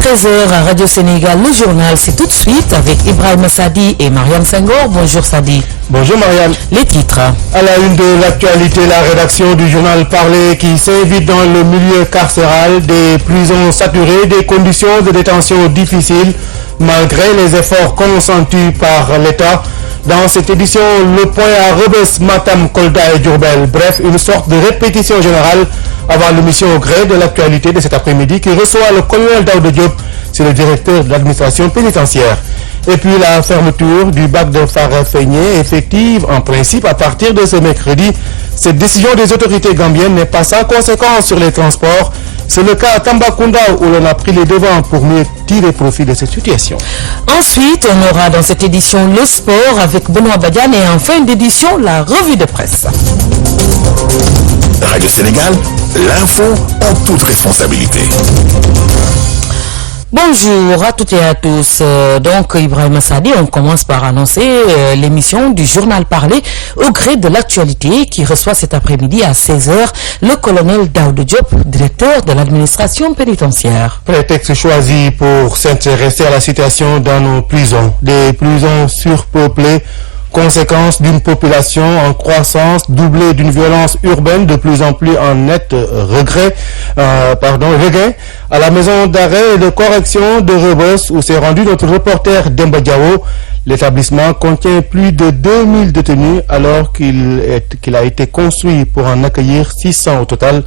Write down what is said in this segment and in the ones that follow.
13h à Radio Sénégal, le journal, c'est tout de suite avec Ibrahim Sadi et Mariam Senghor. Bonjour Sadi. Bonjour Mariam. Les titres. À la une de l'actualité, la rédaction du journal Parler qui s'invite dans le milieu carcéral, des prisons saturées, des conditions de détention difficiles malgré les efforts consentis par l'État. Dans cette édition, le point à Rebeuss, Matam, Kolda et Diourbel. Bref, une sorte de répétition générale avant l'émission au gré de l'actualité de cet après-midi qui reçoit le colonel Daouda Diop, c'est le directeur de l'administration pénitentiaire. Et puis la fermeture du bac de Farafenni effective en principe à partir de ce mercredi. Cette décision des autorités gambiennes n'est pas sans conséquence sur les transports. C'est le cas à Tambacounda où l'on a pris les devants pour mieux tirer profit de cette situation. Ensuite, on aura dans cette édition le sport avec Benoît Badiane et en fin d'édition, la revue de presse. Radio Sénégal, l'info en toute responsabilité. Bonjour à toutes et à tous. Donc, Ibrahim Sadi, on commence par annoncer l'émission du journal Parler au gré de l'actualité qui reçoit cet après-midi à 16h le colonel Daouda Diop, directeur de l'administration pénitentiaire. Prétexte choisi pour s'intéresser à la situation dans nos prisons. Des prisons surpeuplées, conséquence d'une population en croissance doublée d'une violence urbaine de plus en plus en net regain à la maison d'arrêt et de correction de Rebeuss où s'est rendu notre reporter Demba Diawo. L'établissement contient plus de 2000 détenus alors qu'il a été construit pour en accueillir 600 au total.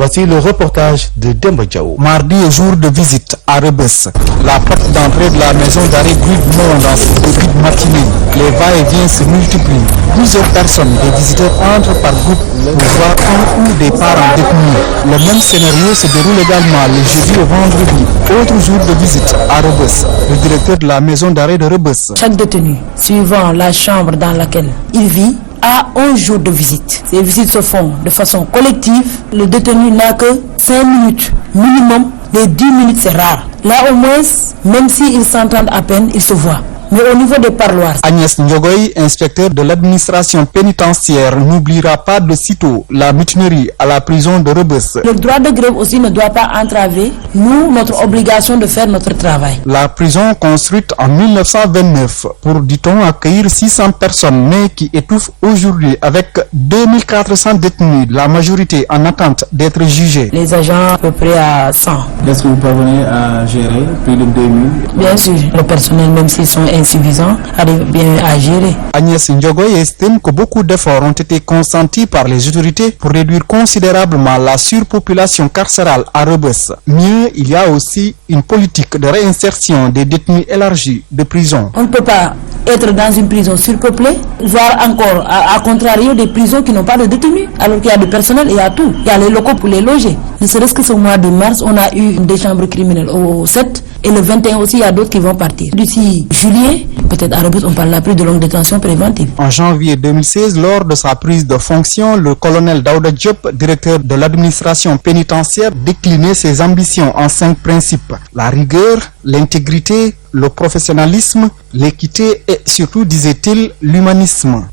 Voici le reportage de Demba Diawo. Mardi, jour de visite à Rebeuss, la porte d'entrée de la maison d'arrêt groupe monde dans ce début de matinée. Les va-et-vient se multiplient. Plusieurs personnes, des visiteurs entrent par groupe pour voir un ou des parents détenus. Le même scénario se déroule également le jeudi au vendredi. Autre jour de visite à Rebeuss. Le directeur de la maison d'arrêt de Rebeuss. Chaque détenu, suivant la chambre dans laquelle il vit, a 11 jours de visite. Ces visites se font de façon collective. Le détenu n'a que 5 minutes minimum. Les 10 minutes, c'est rare. Là, au moins, même s'ils s'entendent à peine, ils se voient. Mais au niveau des parloirs... Agnès Ndiogoy, inspecteur de l'administration pénitentiaire, n'oubliera pas de sitôt la mutinerie à la prison de Rebeuss. Le droit de grève aussi ne doit pas entraver, nous, notre obligation de faire notre travail. La prison construite en 1929 pour, dit-on, accueillir 600 personnes, mais qui étouffe aujourd'hui avec 2400 détenus, la majorité en attente d'être jugés. Les agents à peu près à 100. Est-ce que vous parvenez à gérer plus de 2000? Bien sûr, le personnel, même s'ils sont insuffisants, arrive bien à gérer. Agnès Ndiogoy estime que beaucoup d'efforts ont été consentis par les autorités pour réduire considérablement la surpopulation carcérale à Rebeuss. Mieux, il y a aussi une politique de réinsertion des détenus élargie de prison. On ne peut pas être dans une prison surpeuplée, voire encore, à contrario, des prisons qui n'ont pas de détenus, alors qu'il y a du personnel et il y a tout. Il y a les locaux pour les loger. Ne serait-ce que ce mois de mars, on a eu des chambres criminelles au 7 et le 21 aussi, il y a d'autres qui vont partir. D'ici juillet, peut-être à Rebeuss, on parlera plus de longue détention préventive. En janvier 2016, lors de sa prise de fonction, le colonel Daouda Diop, directeur de l'administration pénitentiaire, déclinait ses ambitions en 5 principes. La rigueur, l'intégrité, le professionnalisme, l'équité et surtout, disait-il, l'humanisme.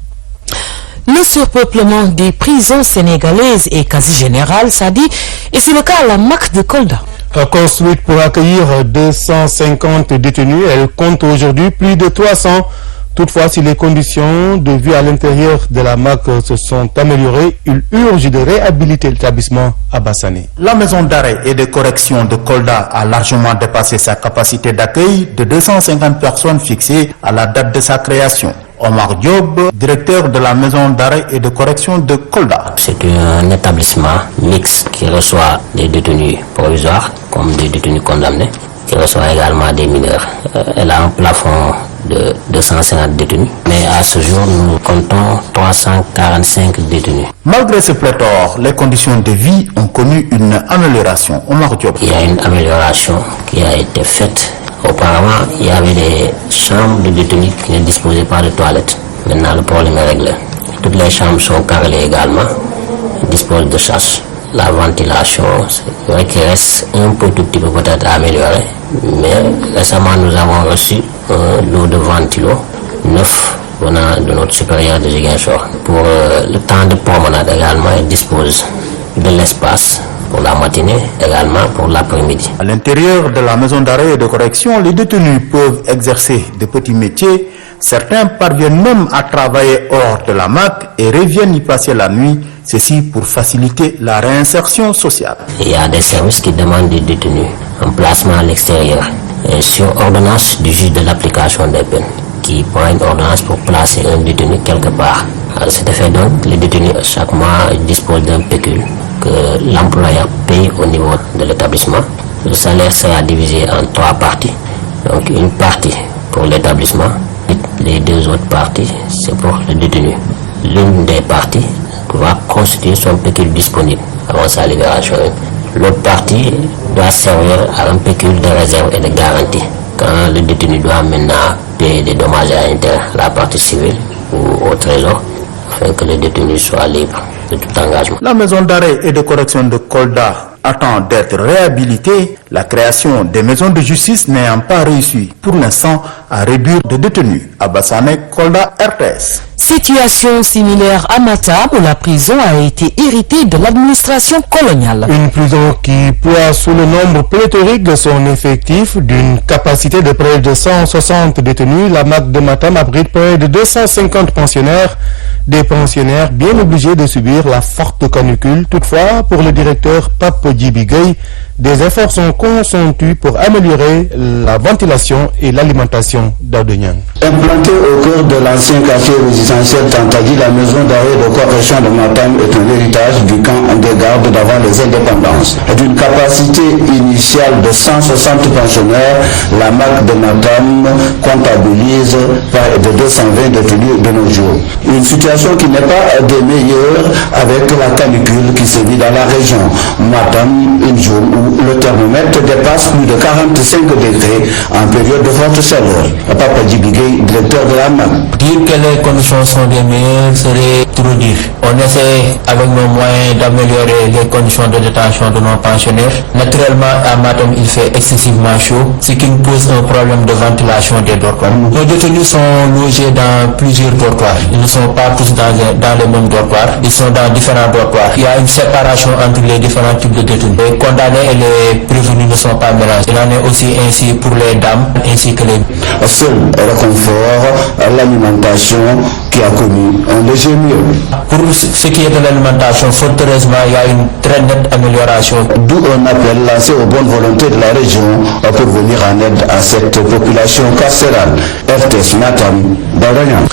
Le surpeuplement des prisons sénégalaises est quasi général, ça dit, et c'est le cas à la MAC de Kolda. Construite pour accueillir 250 détenus, elle compte aujourd'hui plus de 300. Toutefois, si les conditions de vie à l'intérieur de la MAC se sont améliorées, il urge de réhabiliter l'établissement à Bassané. La maison d'arrêt et de correction de Kolda a largement dépassé sa capacité d'accueil de 250 personnes fixée à la date de sa création. Omar Diop, directeur de la maison d'arrêt et de correction de Kolda. C'est un établissement mixte qui reçoit des détenus provisoires comme des détenus condamnés, qui reçoit également des mineurs. Elle a un plafond de 250 détenus, mais à ce jour, nous comptons 345 détenus. Malgré ce pléthore, les conditions de vie ont connu une amélioration. Omar Diop. Il y a une amélioration qui a été faite. Auparavant, il y avait des chambres de détenus qui ne disposaient pas de toilettes. Maintenant, le problème est réglé. Toutes les chambres sont carrelées également, disposent de chasse. La ventilation, c'est vrai qu'il reste un peu tout petit peu peut-être à améliorer, mais récemment nous avons reçu un lot de ventilo neuf venant de notre supérieur de Ziguinchor. Pour le temps de promenade également, il dispose de l'espace pour la matinée, également pour l'après-midi. À l'intérieur de la maison d'arrêt et de correction, les détenus peuvent exercer de petits métiers. Certains parviennent même à travailler hors de la MAC et reviennent y passer la nuit, ceci pour faciliter la réinsertion sociale. Il y a des services qui demandent des détenus un placement à l'extérieur et sur ordonnance du juge de l'application des peines qui prend une ordonnance pour placer un détenu quelque part. À cet effet donc, les détenus chaque mois disposent d'un pécule que l'employeur paye au niveau de l'établissement. Le salaire sera divisé en 3 parties. Donc une partie pour l'établissement, les 2 autres parties c'est pour le détenu. L'une des parties va constituer son pécule disponible avant sa libération. L'autre partie doit servir à un pécule de réserve et de garantie. Quand le détenu doit maintenant payer des dommages à intérêt à la partie civile ou au trésor, afin que le détenu soit libre de tout engagement. La maison d'arrêt et de correction de Kolda attend d'être réhabilitée, la création des maisons de justice n'ayant pas réussi pour l'instant à réduire de détenus. Abassane, Kolda, RTS. Situation similaire à Matam où la prison a été héritée de l'administration coloniale. Une prison qui ploie sous le nombre pléthorique de son effectif, d'une capacité de près de 160 détenus, la MAC de Matam abrite près de 250 pensionnaires. Des pensionnaires bien obligés de subir la forte canicule. Toutefois, pour le directeur Pape Djibigay, des efforts sont consentis pour améliorer la ventilation et l'alimentation d'Ardenian. Implantée au cœur de l'ancien quartier résidentiel Tantadi, la maison d'arrêt de correction de Matam est un héritage du camp des gardes d'avant les indépendances. D'une capacité initiale de 160 pensionnaires, la MAC de Matam comptabilise près de 220 détenus de nos jours. Une situation qui n'est pas des meilleures avec la canicule qui sévit dans la région. Matam, une jour où le thermomètre dépasse plus de 45 degrés en période de forte chaleur. Papa Djibigay, directeur de la MAC. Dire que les conditions sont des meilleures serait trop dire. On essaie avec nos moyens d'améliorer les conditions de détention de nos pensionnaires. Naturellement, à Matam, il fait excessivement chaud, ce qui nous pose un problème de ventilation des dortoirs. Nos détenus sont logés dans plusieurs dortoirs. Ils ne sont pas tous dans les mêmes dortoirs. Ils sont dans différents dortoirs. Il y a une séparation entre les différents types de détenus. Les condamnés et les prévenus ne sont pas mélangés. Il en est aussi ainsi pour les dames ainsi que les... Seul réconfort, l'alimentation qui a connu un léger mieux. Pour ce qui est de l'alimentation, fort heureusement, il y a une très nette amélioration. D'où un appel lancé aux bonnes volontés de la région pour venir en aide à cette population carcérale. RTS Matam, Badagnan.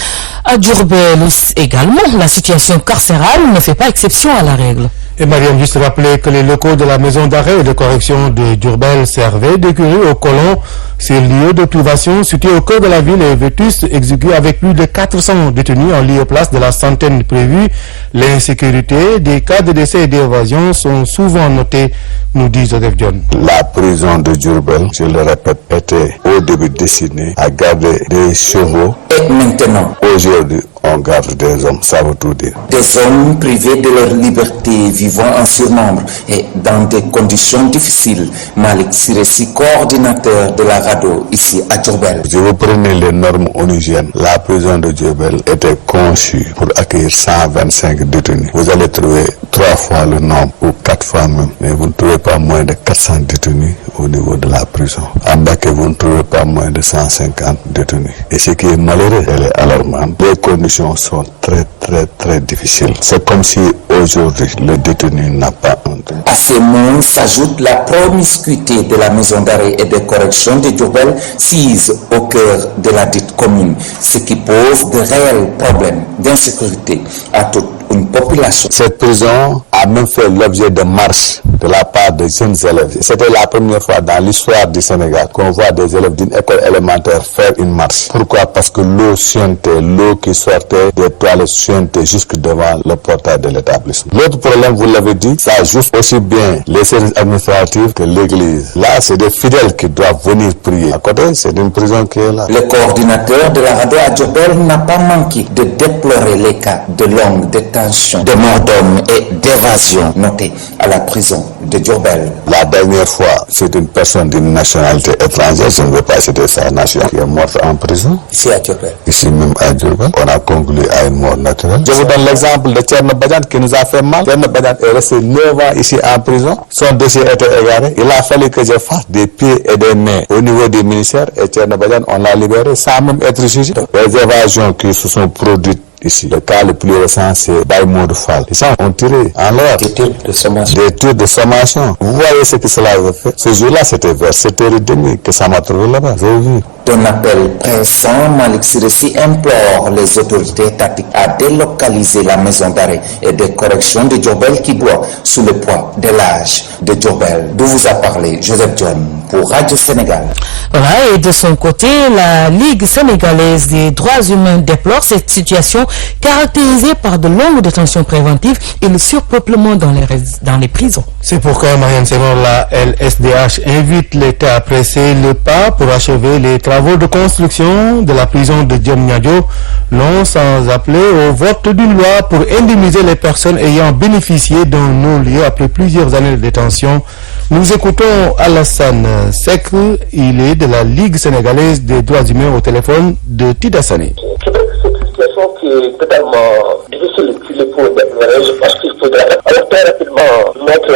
À Diourbel également, la situation carcérale ne fait pas exception à la règle. Et Mariam, juste rappeler que les locaux de la maison d'arrêt et de correction de Diourbel servaient d'écurie aux colons. Ces lieux de privation situés au cœur de la ville est vétuste, exécuté avec plus de 400 détenus en lieu et place de la centaine prévue. L'insécurité, des cas de décès et d'évasion sont souvent notés, nous dit Joseph John. La prison de Diourbel, je le répète, était au début destinée à garder des chevaux. Et maintenant, aujourd'hui, on garde des hommes, ça veut tout dire. Des hommes privés de leur liberté, vivant en surnombre et dans des conditions difficiles. Malik Siressi, coordinateur de la RADDHO ici à Diourbel. Si vous prenez les normes onusiennes, la prison de Diourbel était conçue pour accueillir 125 détenus. Vous allez trouver 3 fois le nombre ou 4 fois même, mais vous ne trouvez pas moins de 400 détenus au niveau de la prison. En Baké, vous ne trouvez pas moins de 150 détenus. Et ce qui est malheureux, elle est alarmante. Les conditions sont très difficiles. C'est comme si aujourd'hui le détenu n'a pas un droit. À ces mots s'ajoute la promiscuité de la maison d'arrêt et de correction de Diourbel, sise au cœur de la dite commune, ce qui pose de réels problèmes d'insécurité à toute une population. Cette prison a même fait l'objet de marches de la part des jeunes élèves. C'était la première fois dans l'histoire du Sénégal qu'on voit des élèves d'une école élémentaire faire une marche. Pourquoi? Parce que l'eau suintait, l'eau qui sortait des toilettes suintait jusque devant le portail de l'établissement. L'autre problème, vous l'avez dit, ça touche aussi bien les services administratifs que l'église. Là, c'est des fidèles qui doivent venir prier. À côté, c'est une prison qui est là. Le coordinateur de la RADDHO à Diourbel n'a pas manqué de déplorer les cas de longue détention détention, de mort d'hommes et d'évasion notées à la prison de Diourbel. La dernière fois, c'est une personne d'une nationalité étrangère, je ne veux pas citer sa nation, qui est morte en prison. Ici à Diourbel. Ici même à Diourbel. On a conclu à une mort naturelle. Je vous donne l'exemple de Thierno Badiane qui nous a fait mal. Thierno Badiane est resté 9 ans ici en prison. Son dossier était égaré. Il a fallu que je fasse des pieds et des mains au niveau du ministère et Thierno Badiane, on l'a libéré sans même être jugé. Les évasions qui se sont produites ici, le cas le plus récent, c'est Baïmoud Fall. Ils ont tiré en l'air des tirs de sommation. Vous voyez ce que cela a fait. Ce jour-là, c'était vers 7h30 que ça m'a trouvé là-bas. J'ai vu. D'un appel pressant, Malik Siressi implore les autorités étatiques à délocaliser la maison d'arrêt et de correction de Diourbel qui boit sous le poids de l'âge de Diourbel. D'où vous a parlé Joseph John pour Radio Sénégal. Voilà, et de son côté, la Ligue sénégalaise des droits humains déplore cette situation caractérisée par de longues détentions préventives et le surpeuplement dans les prisons. C'est pourquoi, Marianne Senghor, la LSDH invite l'État à presser le pas pour achever les travaux de construction de la prison de Diamniadio, long sans appeler au vote d'une loi pour indemniser les personnes ayant bénéficié d'un non-lieu après plusieurs années de détention. Nous écoutons Alassane Seck, il est de la Ligue sénégalaise des droits humains au téléphone de Tidassani. C'est vrai que c'est une situation qui est totalement difficile qu'il faut déplorer. Je pense qu'il faudra alors très rapidement mettre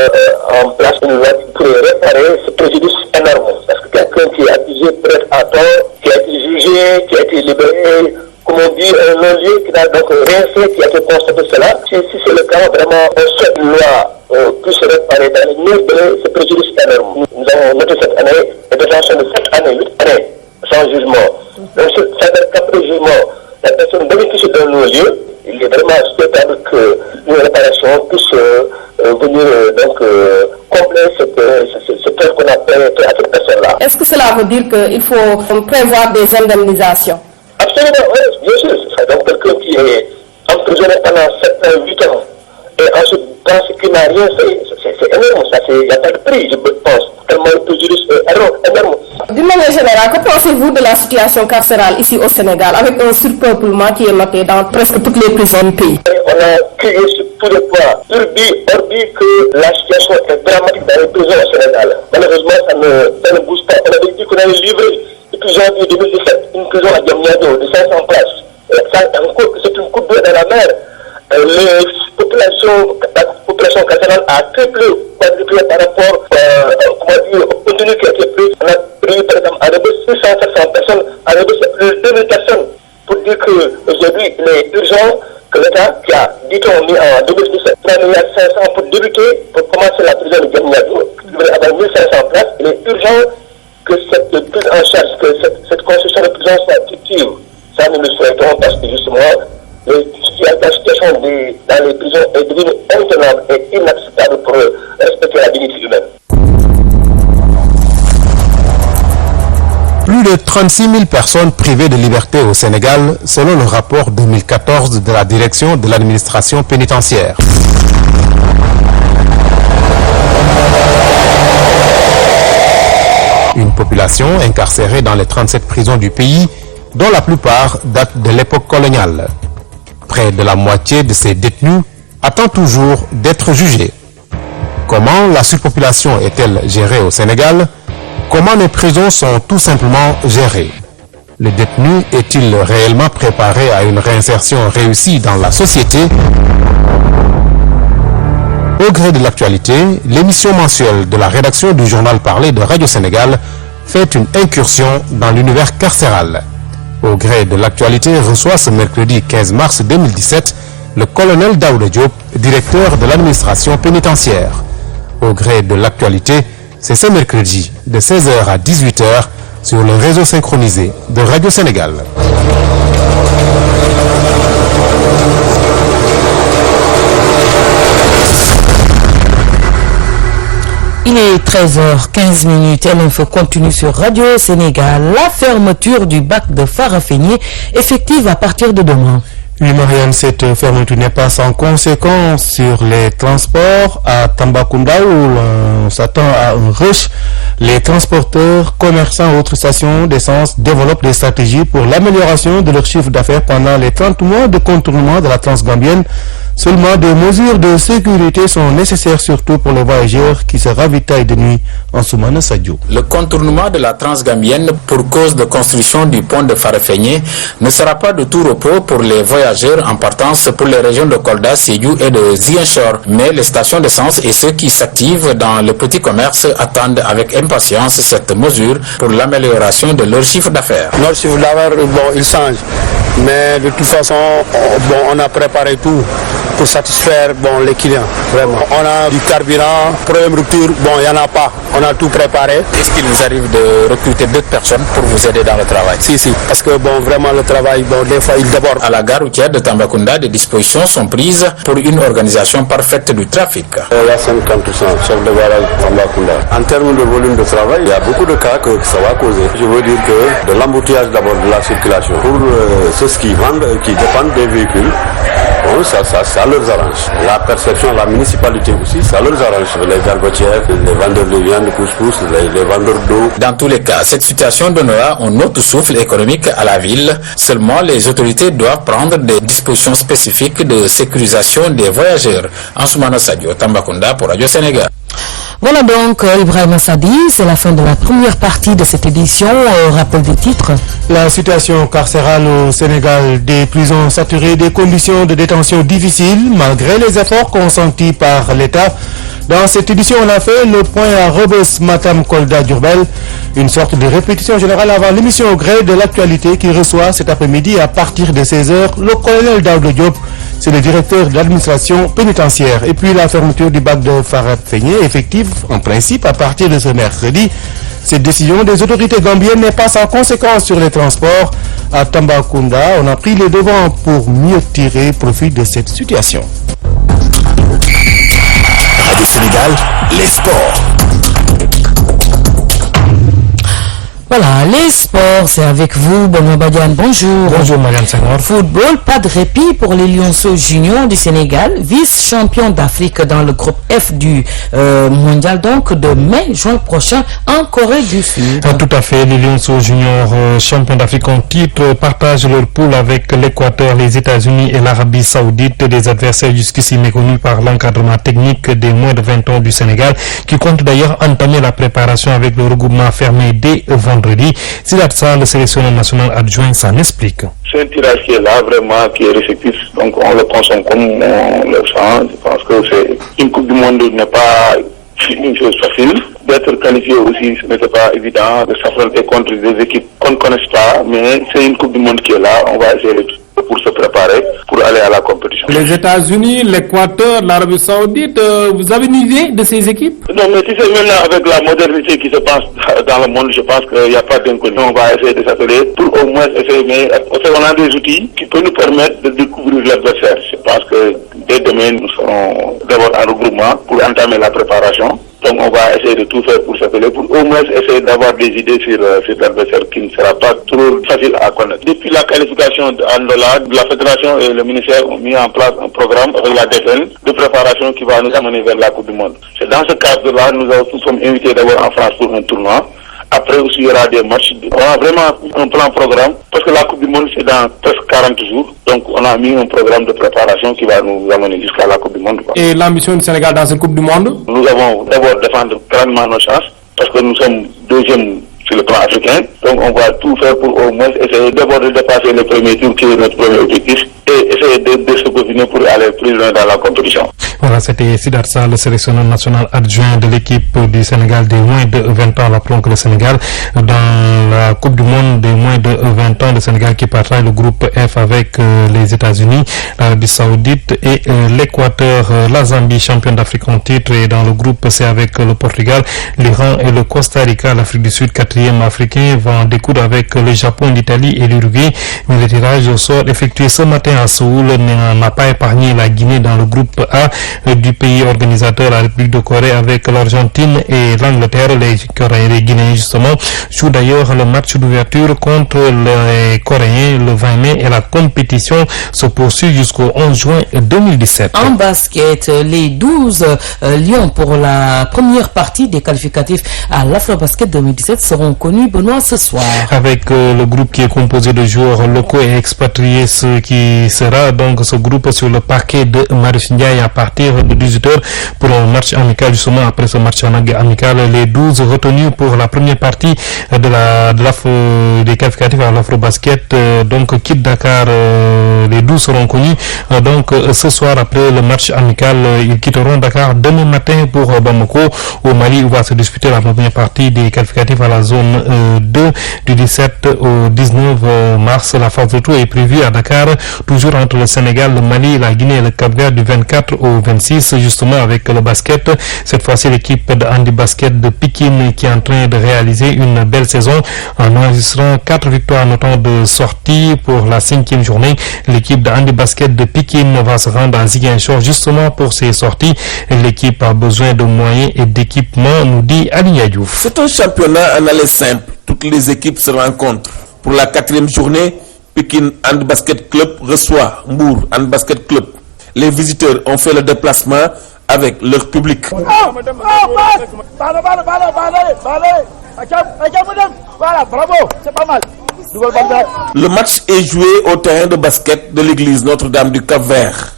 en place une loi qui pourrait réparer ce préjudice énorme. Parce que quelqu'un qui est accusé peut-être à tort, qui a été jugé, qui a été libéré, comme on dit, un non-lieu qui n'a donc rien fait, qui a été constaté cela. Si c'est le cas, vraiment, on souhaite une loi puisse réparer dans les meilleurs délais ce préjudice énorme. Nous avons noté cette année une détention de 7 années, 8 années sans jugement. Donc, ça veut dire qu'après jugement, la personne bénéficie d'un non-lieu. Il est vraiment souhaitable qu'une réparation puisse venir combler ce tort qu'on a fait à cette personne-là. Est-ce que cela veut dire qu'il faut prévoir des indemnisations? Absolument, oui, bien sûr. C'est donc quelqu'un qui est emprisonné pendant 7 ans, 8 ans, et ensuite, dans ce qui n'a rien fait, c'est énorme, ça, il n'y a pas de prix, je pense, tellement le préjudice est énorme. D'une manière générale, que pensez-vous de la situation carcérale ici au Sénégal, avec un surpeuplement qui est noté dans presque toutes les prisons du pays? On a crié sur tous les points, orbi que la situation est dramatique dans les prisons au Sénégal. Malheureusement, ça ne bouge pas. On avait dit qu'on allait livrer depuis janvier 2017 une prison à Diamniadio de 500 places. Ça, encore que c'est une coupe d'eau dans la mer. La population carcérale a triplé, quadruplé par rapport au contenu qui a été pris. On a pris, par exemple, à Rebeuss 600-700 personnes, à Rebeuss c'est plus de 2000 personnes. Pour dire qu'aujourd'hui, il est urgent que l'État, qui a, dit-on, mis en 2017, 3,5 milliards pour débuter, pour commencer la prison de Diamniadio, qui devrait avoir 1500 places, il est urgent que cette prise en charge, que cette construction de prison soit effective. Ça, nous le souhaitons parce que justement, la situation dans les prisons est devenue intenable et inacceptable pour respecter la dignité humaine. Plus de 36 000 personnes privées de liberté au Sénégal, selon le rapport 2014 de la direction de l'administration pénitentiaire. Une population incarcérée dans les 37 prisons du pays, dont la plupart datent de l'époque coloniale. Près de la moitié de ces détenus attend toujours d'être jugés. Comment la surpopulation est-elle gérée au Sénégal? Comment les prisons sont tout simplement gérées? Le détenu est-il réellement préparé à une réinsertion réussie dans la société? Au gré de l'actualité, l'émission mensuelle de la rédaction du journal parlé de Radio Sénégal fait une incursion dans l'univers carcéral. Au gré de l'actualité reçoit ce mercredi 15 mars 2017 le colonel Daouda Diop, directeur de l'administration pénitentiaire. Au gré de l'actualité, c'est ce mercredi de 16h à 18h sur le réseau synchronisé de Radio Sénégal. Il est 13h15 et l'info continue sur Radio Sénégal. La fermeture du bac de Farafenni effective à partir de demain. Oui, Marianne, cette fermeture n'est pas sans conséquence sur les transports à Tambacounda où on s'attend à un rush. Les transporteurs, commerçants, autres stations d'essence développent des stratégies pour l'amélioration de leur chiffre d'affaires pendant les 30 mois de contournement de la Transgambienne. Seulement des mesures de sécurité sont nécessaires, surtout pour les voyageurs qui se ravitaillent de nuit en Soumana Sadio. Le contournement de la Transgambienne pour cause de construction du pont de Farafenni ne sera pas de tout repos pour les voyageurs en partance pour les régions de Kolda, Sédhiou et de Ziguinchor. Mais les stations d'essence et ceux qui s'activent dans le petit commerce attendent avec impatience cette mesure pour l'amélioration de leur chiffre d'affaires. Notre chiffre d'affaires, il change. Mais de toute façon, on a préparé tout pour satisfaire les clients. Vraiment. On a du carburant, problème de rupture, il n'y en a pas. On a tout préparé. Est-ce qu'il vous arrive de recruter d'autres personnes pour vous aider dans le travail? Si, parce que vraiment le travail, des fois il déborde. À la gare routière de Tambacounda, des dispositions sont prises pour une organisation parfaite du trafic. Il y a 50% chef de gare à Tambacounda. En termes de volume de travail, il y a beaucoup de cas que ça va causer. Je veux dire que de l'embouteillage d'abord de la circulation. Pour ceux qui vendent, qui dépendent des véhicules, ça leur arrange. La perception, la municipalité aussi, ça leur arrange. Les gargotières, les vendeurs de viande, couscous, les vendeurs d'eau. Dans tous les cas, cette situation donnera un autre souffle économique à la ville. Seulement, les autorités doivent prendre des dispositions spécifiques de sécurisation des voyageurs. Ansoumana Sadio, Tambacounda pour Radio Sénégal. Voilà donc Ibrahima Sadi, c'est la fin de la première partie de cette édition. Rappel des titres. La situation carcérale au Sénégal, des prisons saturées, des conditions de détention difficiles malgré les efforts consentis par l'État. Dans cette édition, on a fait le point à Rebeuss, Matam, Kolda, Diourbel. Une sorte de répétition générale avant l'émission au gré de l'actualité qui reçoit cet après-midi à partir de 16h le colonel Daouda Diop. C'est le directeur de l'administration pénitentiaire. Et puis la fermeture du bac de Farafenni, effective en principe à partir de ce mercredi. Cette décision des autorités gambiennes n'est pas sans conséquence sur les transports. À Tambacounda, on a pris les devants pour mieux tirer profit de cette situation. Radio Sénégal, les sports. Voilà, les sports, c'est avec vous, Benoît Badiane, bonjour. Bonjour, Marianne Senghor. Football, pas de répit pour les Lionceaux juniors du Sénégal, vice-champion d'Afrique dans le groupe F du mondial, donc de mai-juin prochain en Corée du Sud. Tout à fait, les Lionceaux juniors champions d'Afrique en titre partagent leur poule avec l'Équateur, les États-Unis et l'Arabie Saoudite, des adversaires jusqu'ici méconnus par l'encadrement technique des moins de 20 ans du Sénégal, qui compte d'ailleurs entamer la préparation avec le regroupement fermé dès vendredi. Sidat Sall, le sélectionneur national adjoint, s'en explique. C'est un tirage qui est là, vraiment, qui est réceptif. Donc on le consomme comme on le sent. Je pense que c'est une Coupe du Monde n'est pas une chose facile. D'être qualifié aussi, ce n'était pas évident de s'affronter contre des équipes qu'on ne connaisse pas. Mais c'est une Coupe du Monde qui est là. On va essayer pour se préparer, pour aller à la compétition. Les États-Unis, l'Équateur, l'Arabie Saoudite, vous avez une idée de ces équipes? Non, mais tu sais, maintenant, avec la modernité qui se passe dans le monde, je pense qu'il n'y a pas d'inconnu. On va essayer de s'atteler pour au moins essayer, mais on a des outils qui peuvent nous permettre de découvrir l'adversaire. Je pense que dès demain, nous serons d'abord en regroupement pour entamer la préparation. Donc on va essayer de tout faire pour s'atteler, pour au moins essayer d'avoir des idées sur cet adversaire qui ne sera pas trop facile à connaître. Depuis la qualification d'Andola, la fédération et le ministère ont mis en place un programme avec la DFL de préparation qui va nous amener vers la Coupe du Monde. C'est dans ce cadre-là, nous sommes invités d'abord en France pour un tournoi. Après aussi, il y aura des matchs. On a vraiment un plan programme parce que la Coupe du Monde, c'est dans presque 40 jours. Donc, on a mis un programme de préparation qui va nous amener jusqu'à la Coupe du Monde. Et l'ambition du Sénégal dans cette Coupe du Monde? Nous avons d'abord défendre grandement nos chances parce que nous sommes deuxième sur le plan africain. Donc, on va tout faire pour au moins essayer d'abord de dépasser le premier tour qui est notre premier objectif et essayer de se peaufiner pour aller plus loin dans la compétition. Voilà, c'était Sidat Sall, le sélectionneur national adjoint de l'équipe du Sénégal des moins de 20 ans. Rappelons que le Sénégal, dans la Coupe du Monde des moins de 20 ans, le Sénégal qui partage le groupe F avec les États-Unis, l'Arabie Saoudite et l'Équateur. La Zambie, championne d'Afrique en titre, et dans le groupe C avec le Portugal, l'Iran et le Costa Rica. L'Afrique du Sud, quatrième africain, va en découdre avec le Japon, l'Italie et l'Uruguay. Mais le tirage au sort effectué ce matin à Séoul n'a pas épargné la Guinée dans le groupe A du pays organisateur, la République de Corée, avec l'Argentine et l'Angleterre. Les Guinéens justement jouent d'ailleurs le match d'ouverture contre les Coréens le 20 mai et la compétition se poursuit jusqu'au 11 juin 2017. En basket, les 12 Lions pour la première partie des qualificatifs à l'Afrobasket 2017 seront connus, Benoît, ce soir. Avec le groupe qui est composé de joueurs locaux et expatriés, ceux qui qui sera donc ce groupe sur le parquet de Marius Ndiaye à partir de 18h pour un match amical. Justement, après ce match amical, les 12 retenus pour la première partie des qualificatifs à l'Afro-Basket donc quittent Dakar. Les 12 seront connus donc ce soir après le match amical. Ils quitteront Dakar demain matin pour Bamako au Mali où va se disputer la première partie des qualificatifs à la zone 2 du 17 au 19 mars. La phase de tour est prévue à Dakar, toujours entre le Sénégal, le Mali, la Guinée et le Cap-Vert du 24 au 26, justement avec le basket. Cette fois-ci, l'équipe de handi basket de Pikine qui est en train de réaliser une belle saison en enregistrant 4 victoires en autant de sorties pour la 5e journée. L'équipe de handi basket de Pikine va se rendre à Ziguinchor justement pour ses sorties. L'équipe a besoin de moyens et d'équipements, nous dit Aligna Diouf. C'est un championnat en aller simple. Toutes les équipes se rencontrent. Pour la 4e journée, Pikine Hand Basket Club reçoit Mbour Hand Basket Club. Les visiteurs ont fait le déplacement avec leur public. Voilà, bravo, c'est pas mal. Le match est joué au terrain de basket de l'église Notre-Dame du Cap-Vert.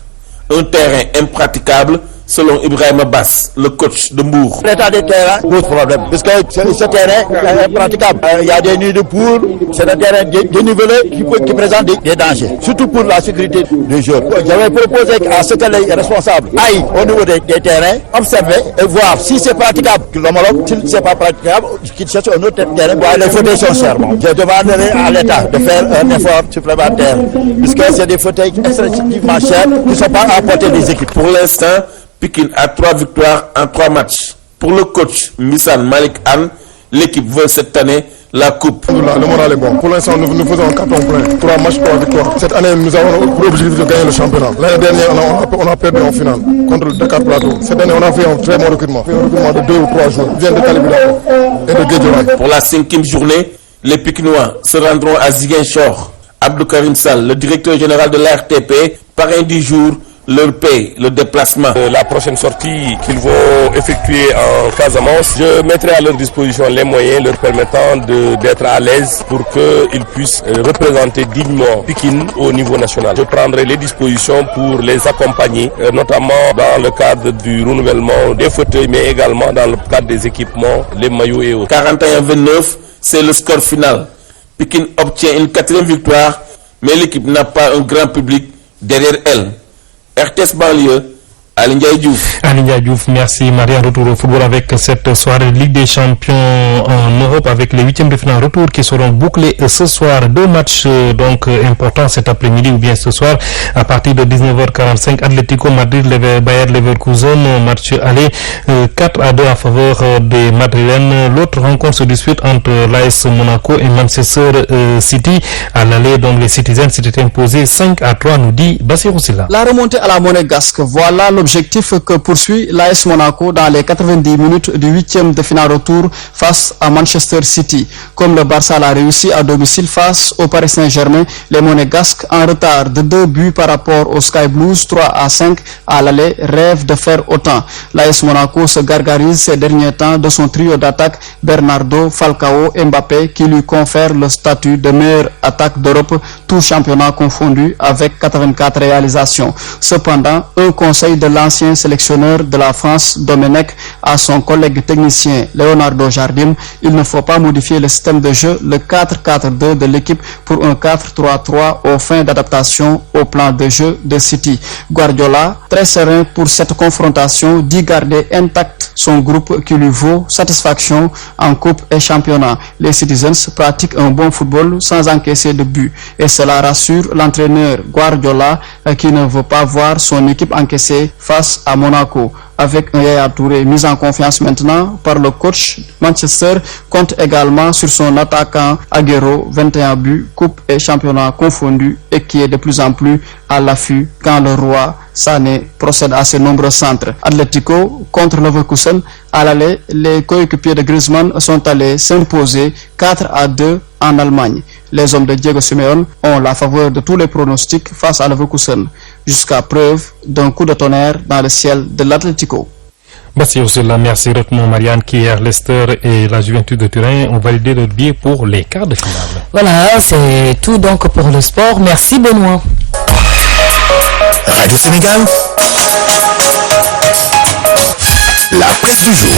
Un terrain impraticable selon Ibrahim Abbas, le coach de Mbour. L'état des terrains pose problème, parce que ce terrain est praticable. Il y a des nids de poules, c'est un terrain dénivelé qui présente des dangers, surtout pour la sécurité des joueurs. J'avais proposé à ce que les responsables aillent au niveau des terrains, observer et voir si c'est praticable, qu'ils l'homologuent, si ce n'est pas praticable, qu'ils cherchent un autre terrain. Les fauteuils sont chers. Je demanderai à l'État de faire un effort supplémentaire, puisque c'est des fauteuils extrêmement chers qui ne sont pas à portée des équipes. Pour l'instant, Pikine a 3 victoires en 3 matchs. Pour le coach Missan Malik Anne, l'équipe veut cette année la coupe. Le moral est bon. Pour l'instant, nous faisons un carton plein. 3 matchs, 3 victoires. Cette année, nous avons pour objectif de gagner le championnat. L'année dernière, on a perdu en finale contre le Dakar Plateau. Cette année, on a fait un très bon recrutement. Un recrutement de 2 ou 3 joueurs. Ils viennent de Talibila et de Guédiawaye. Pour la 5e journée, les Pikinois se rendront à Ziguinchor. Abdou Karim Sall, le directeur général de l'RTP, parrain du jour, leur paye le déplacement. La prochaine sortie qu'ils vont effectuer en Casamance, je mettrai à leur disposition les moyens leur permettant d'être à l'aise pour qu'ils puissent représenter dignement Pikine au niveau national. Je prendrai les dispositions pour les accompagner, notamment dans le cadre du renouvellement des fauteuils, mais également dans le cadre des équipements, les maillots et autres. 41-29, c'est le score final. Pikine obtient une 4e victoire, mais l'équipe n'a pas un grand public derrière elle. RTS Banlieue, Aligna Diouf. Aligna Diouf, merci. Maria, retour au football avec cette soirée de Ligue des Champions en Europe avec les 8e de finale retour qui seront bouclés ce soir. 2 matchs donc importants cet après-midi ou bien ce soir à partir de 19h45. Atlético Madrid, Bayer Leverkusen, match aller 4-2 en faveur des Madrilènes. L'autre rencontre se dispute entre l'AS Monaco et Manchester City. À l'aller, donc les Citizens s'étaient imposés 5-3, nous dit Bassirou Silla. La remontée à la Monégasque, voilà l'objectif que poursuit l'AS Monaco dans les 90 minutes du 8e de finale retour face à Manchester City. Comme le Barça l'a réussi à domicile face au Paris Saint-Germain, les Monégasques en retard de 2 buts par rapport aux Sky Blues 3-5 à l'aller rêvent de faire autant. L'AS Monaco se gargarise ces derniers temps de son trio d'attaque Bernardo, Falcao, Mbappé qui lui confère le statut de meilleure attaque d'Europe, tout championnat confondu avec 84 réalisations. Cependant, un conseil de l'ancien sélectionneur de la France, Domenech, à son collègue technicien Leonardo Jardim, il ne faut pas modifier le système de jeu, le 4-4-2 de l'équipe pour un 4-3-3 aux fins d'adaptation au plan de jeu de City. Guardiola, très serein pour cette confrontation, dit garder intact son groupe qui lui vaut satisfaction en coupe et championnat. Les Citizens pratiquent un bon football sans encaisser de but et cela rassure l'entraîneur Guardiola qui ne veut pas voir son équipe encaisser face à Monaco. Avec un Yaya Touré mis en confiance maintenant par le coach, Manchester compte également sur son attaquant Agüero, 21 buts, coupe et championnat confondus et qui est de plus en plus à l'affût quand le roi Sané procède à ses nombreux centres. Atlético contre Leverkusen, à l'aller, les coéquipiers de Griezmann sont allés s'imposer 4-2 en Allemagne. Les hommes de Diego Simeone ont la faveur de tous les pronostics face à Leverkusen, jusqu'à preuve d'un coup de tonnerre dans le ciel de l'Atlético. Merci Rotman Marianne qui hier Leicester et la Juventus de Turin ont validé leur billet pour les quarts de finale. Voilà, c'est tout donc pour le sport. Merci Benoît. Radio Sénégal, la presse du jour.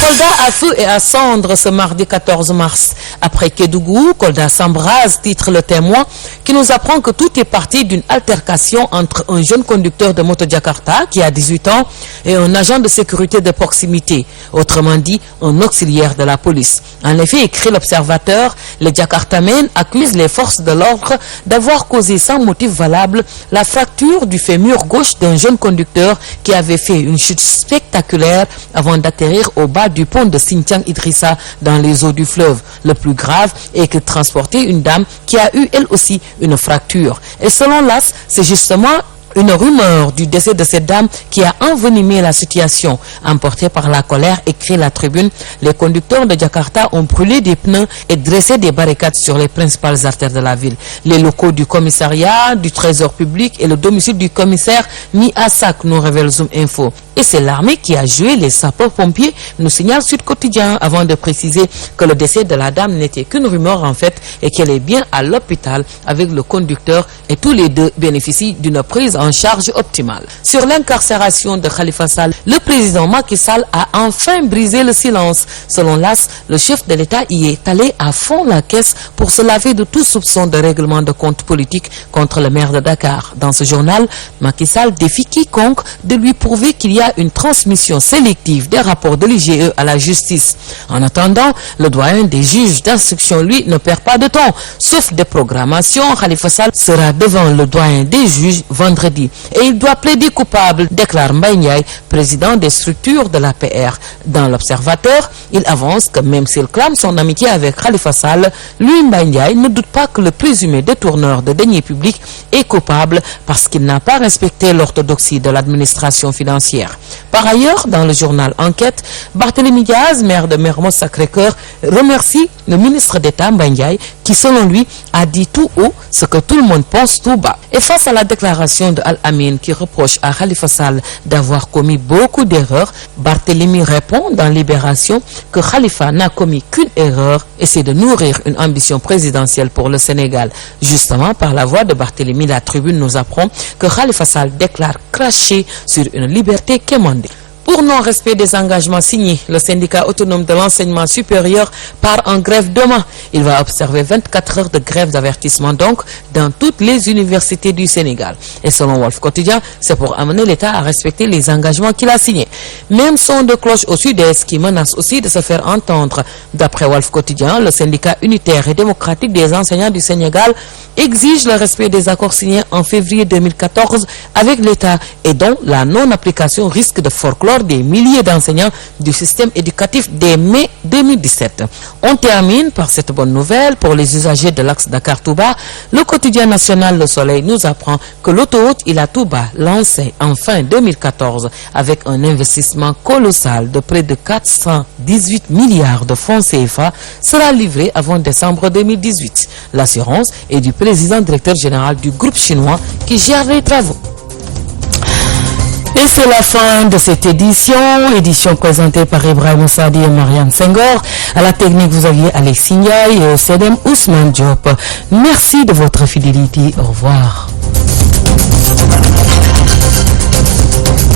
Kolda à feu et à cendre ce mardi 14 mars. Après Kédougou, Kolda s'embrase, titre Le Témoin, qui nous apprend que tout est parti d'une altercation entre un jeune conducteur de moto Jakarta qui a 18 ans et un agent de sécurité de proximité, autrement dit un auxiliaire de la police. En effet, écrit l'Observateur, les Jakartamens accusent les forces de l'ordre d'avoir causé sans motif valable la fracture du fémur gauche d'un jeune conducteur qui avait fait une chute spectaculaire avant d'atterrir au bas du pont de Sinthiang Idrissa dans les eaux du fleuve. Le plus grave est que transportait une dame qui a eu elle aussi une fracture. Et selon l'AS, c'est justement une rumeur du décès de cette dame qui a envenimé la situation. Emportés par la colère, écrit la Tribune, les conducteurs de Jakarta ont brûlé des pneus et dressé des barricades sur les principales artères de la ville. Les locaux du commissariat, du trésor public et le domicile du commissaire mis à sac, nous révèle Zoom Info. Et c'est l'armée qui a joué les sapeurs-pompiers, nous signale Sud Quotidien, avant de préciser que le décès de la dame n'était qu'une rumeur en fait et qu'elle est bien à l'hôpital avec le conducteur et tous les deux bénéficient d'une prise en charge optimale. Sur l'incarcération de Khalifa Sall, le président Macky Sall a enfin brisé le silence. Selon l'AS, le chef de l'État y est allé à fond la caisse pour se laver de tout soupçon de règlement de compte politique contre le maire de Dakar. Dans ce journal, Macky Sall défie quiconque de lui prouver qu'il y a une transmission sélective des rapports de l'IGE à la justice. En attendant, le doyen des juges d'instruction, lui, ne perd pas de temps. Sauf des programmations, Khalifa Sall sera devant le doyen des juges vendredi. Et il doit plaider coupable, déclare Mbaye Ndiaye, président des structures de l'APR. Dans l'Observateur, il avance que même s'il clame son amitié avec Khalifa Sall, lui, Mbaye Ndiaye, ne doute pas que le présumé détourneur de deniers publics est coupable parce qu'il n'a pas respecté l'orthodoxie de l'administration financière. Par ailleurs, dans le journal Enquête, Barthélémy Diaz, maire de Mermoz Sacré-Cœur, remercie le ministre d'État Mbaye Ndiaye qui, selon lui, a dit tout haut ce que tout le monde pense tout bas. Et face à la déclaration de Al-Amin qui reproche à Khalifa Sall d'avoir commis beaucoup d'erreurs, Barthélémy répond dans Libération que Khalifa n'a commis qu'une erreur et c'est de nourrir une ambition présidentielle pour le Sénégal. Justement, par la voix de Barthélémy, la Tribune nous apprend que Khalifa Sall déclare cracher sur une liberté quémandée. Pour non-respect des engagements signés, le syndicat autonome de l'enseignement supérieur part en grève demain. Il va observer 24 heures de grève d'avertissement donc dans toutes les universités du Sénégal. Et selon Wolf Quotidien, c'est pour amener l'État à respecter les engagements qu'il a signés. Même son de cloche au sud-est qui menace aussi de se faire entendre. D'après Wolf Quotidien, le syndicat unitaire et démocratique des enseignants du Sénégal exige le respect des accords signés en février 2014 avec l'État et dont la non-application risque de folklore des milliers d'enseignants du système éducatif dès mai 2017. On termine par cette bonne nouvelle pour les usagers de l'axe Dakar-Touba. Le quotidien national Le Soleil nous apprend que l'autoroute Ila-Touba, lancée en fin 2014 avec un investissement colossal de près de 418 milliards de francs CFA, sera livrée avant décembre 2018. L'assurance est du président directeur général du groupe chinois qui gère les travaux. Et c'est la fin de cette édition présentée par Ibrahim Sadi et Marianne Senghor. À la technique, vous aviez Alexis Ndiaye et au CDM Ousmane Diop. Merci de votre fidélité. Au revoir.